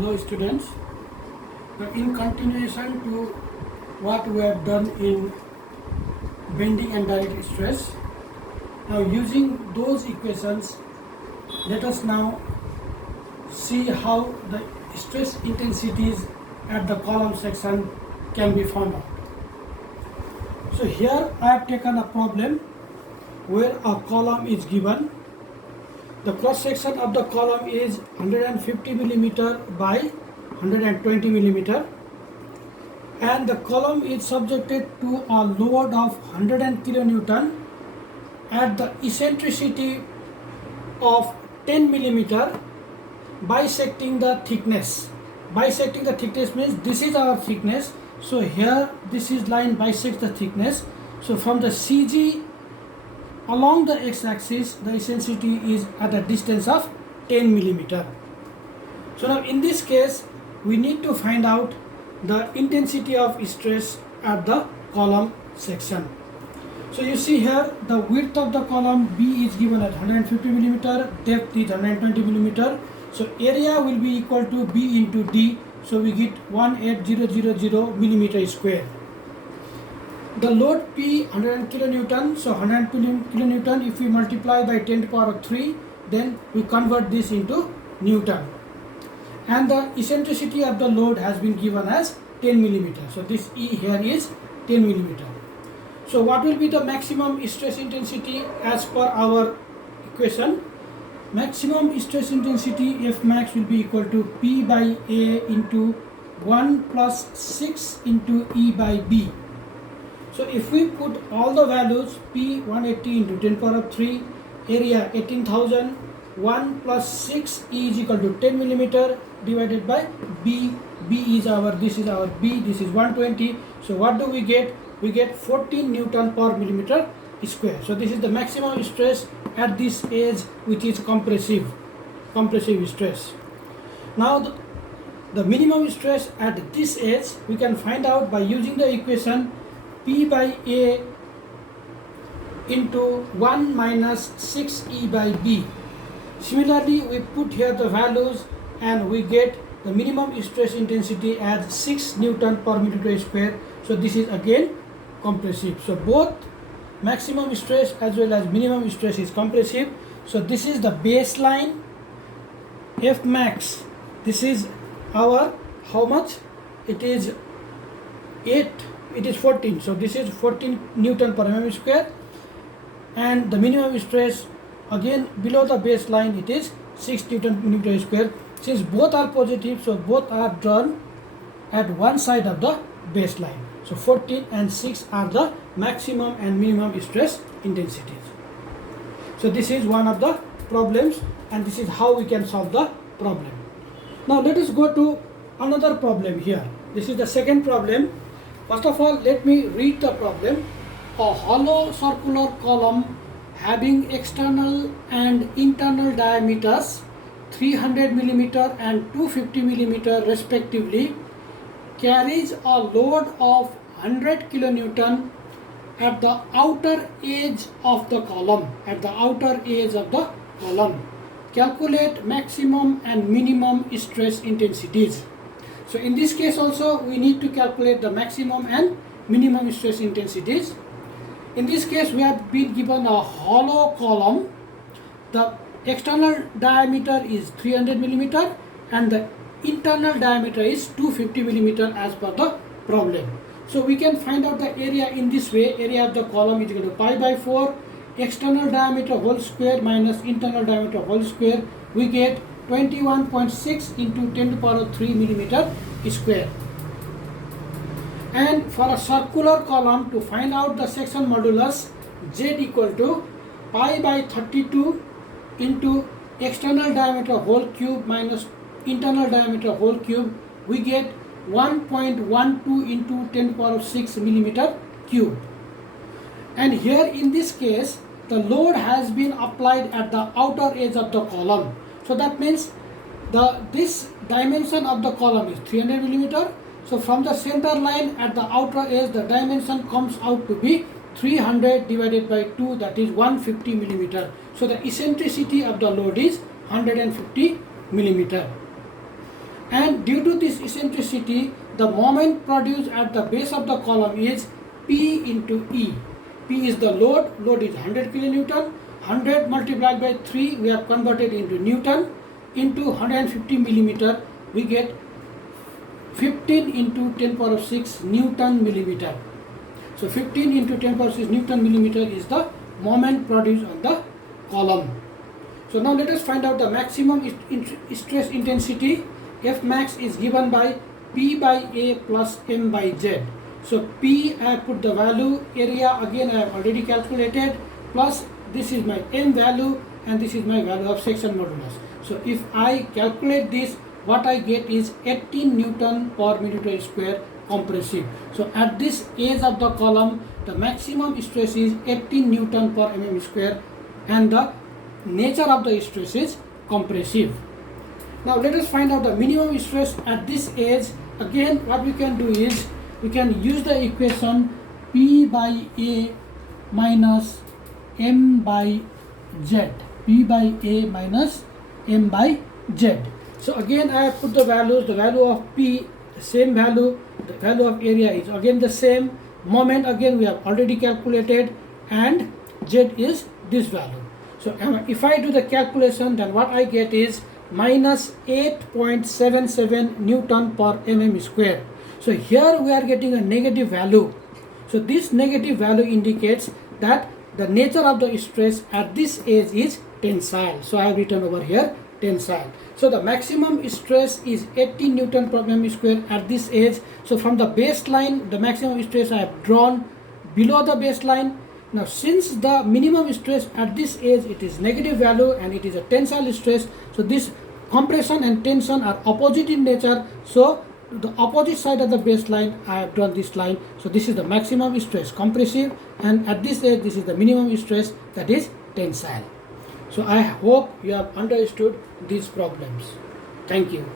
Hello students. Now in continuation to what we have done in bending and direct stress, now using those equations, let us now see how the stress intensities at the column section can be found out. So here I have taken a problem where a column is given. The cross section of the column is 150 millimeter by 120 millimeter, and the column is subjected to a load of 100 kilonewton at the eccentricity of 10 millimeter bisecting the thickness. Bisecting the thickness means this is our thickness. So here this is line bisects the thickness. So from the CG along the x-axis, the eccentricity is at a distance of 10 millimeter. So now in this case, we need to find out the intensity of stress at the column section. So you see here the width of the column B is given at 150 millimeter, depth is 120 millimeter. So area will be equal to B into D. So we get 18000 millimeter square. The load P 100 kilonewton, so 100 kilonewton, if we multiply by 10 to the power of 3, then we convert this into Newton. And the eccentricity of the load has been given as 10 millimeter. So this E here is 10 millimeter. So what will be the maximum stress intensity as per our equation? Maximum stress intensity F max will be equal to P by A into 1 plus 6 into E by B. So if we put all the values, P 180 into 10 power of 3, area 18,000, 1 plus 6 E is equal to 10 millimeter divided by B. B is our, this is our B, this is 120. So what do we get? We get 14 Newton per millimeter square. So this is the maximum stress at this edge, which is compressive stress. Now the minimum stress at this edge we can find out by using the equation P by A into 1 minus 6E by B. Similarly, we put here the values and we get the minimum stress intensity as 6 Newton per millimeter square. So this is again compressive. So both maximum stress as well as minimum stress is compressive. So this is the baseline F max. This is our, how much? It is 8. It is 14. So this is 14 Newton per mm square, and the minimum stress again below the baseline it is 6 Newton per millimeter square. Since both are positive, so both are drawn at one side of the baseline. So 14 and 6 are the maximum and minimum stress intensities. So this is one of the problems, and this is how we can solve the problem. Now let us go to another problem here. This is the second problem. First of all, let me read the problem. A hollow circular column having external and internal diameters 300 millimeter and 250 millimeter respectively carries a load of 100 kilonewton at the outer edge of the column. At the outer edge of the column. Calculate maximum and minimum stress intensities. So in this case also we need to calculate the maximum and minimum stress intensities. In this case we have been given a hollow column. The external diameter is 300 millimeter and the internal diameter is 250 millimeter as per the problem. So we can find out the area in this way. Area of the column is equal to pi by 4 external diameter whole square minus internal diameter whole square. We get 21.6 into 10 to the power of 3 millimeter square. And for a circular column, to find out the section modulus, Z equal to pi by 32 into external diameter whole cube minus internal diameter whole cube, we get 1.12 into 10 to the power of 6 millimeter cube. And here in this case, the load has been applied at the outer edge of the column. So that means this dimension of the column is 300 millimeter. So from the center line at the outer edge, the dimension comes out to be 300 divided by 2, that is 150 millimeter. So the eccentricity of the load is 150 millimeter. and due to this eccentricity, the moment produced at the base of the column is P into E. P is the load is 100 kilonewton, 100 multiplied by 3 we have converted into Newton, into 150 millimeter we get 15 into 10 power of 6 Newton millimeter. So 15 into 10 power of 6 Newton millimeter is the moment produced on the column. So now let us find out the maximum stress intensity. F max is given by P by A plus M by Z. So P, I have put the value, area again I have already calculated, plus this is my M value and this is my value of section modulus. So if I calculate this, what I get is 18 Newton per millimeter square compressive. So at this edge of the column, the maximum stress is 18 Newton per mm square and the nature of the stress is compressive. Now let us find out the minimum stress at this edge. Again, what we can do is we can use the equation P by A minus M by Z. P by A minus M by Z. So again I have put the values, the value of P, the same value, the value of area is again the same, moment again we have already calculated, and Z is this value. So if I do the calculation, then what I get is minus 8.77 Newton per mm square. So here we are getting a negative value. So this negative value indicates that the nature of the stress at this edge is tensile. So I have written over here tensile. So the maximum stress is 18 Newton per mm square at this edge. So from the baseline, the maximum stress I have drawn below the baseline. Now since the minimum stress at this edge, it is negative value and it is a tensile stress, so this compression and tension are opposite in nature, so the opposite side of the baseline I have drawn this line. So this is the maximum stress compressive, and at this edge this is the minimum stress, that is tensile. So I hope you have understood these problems. Thank you.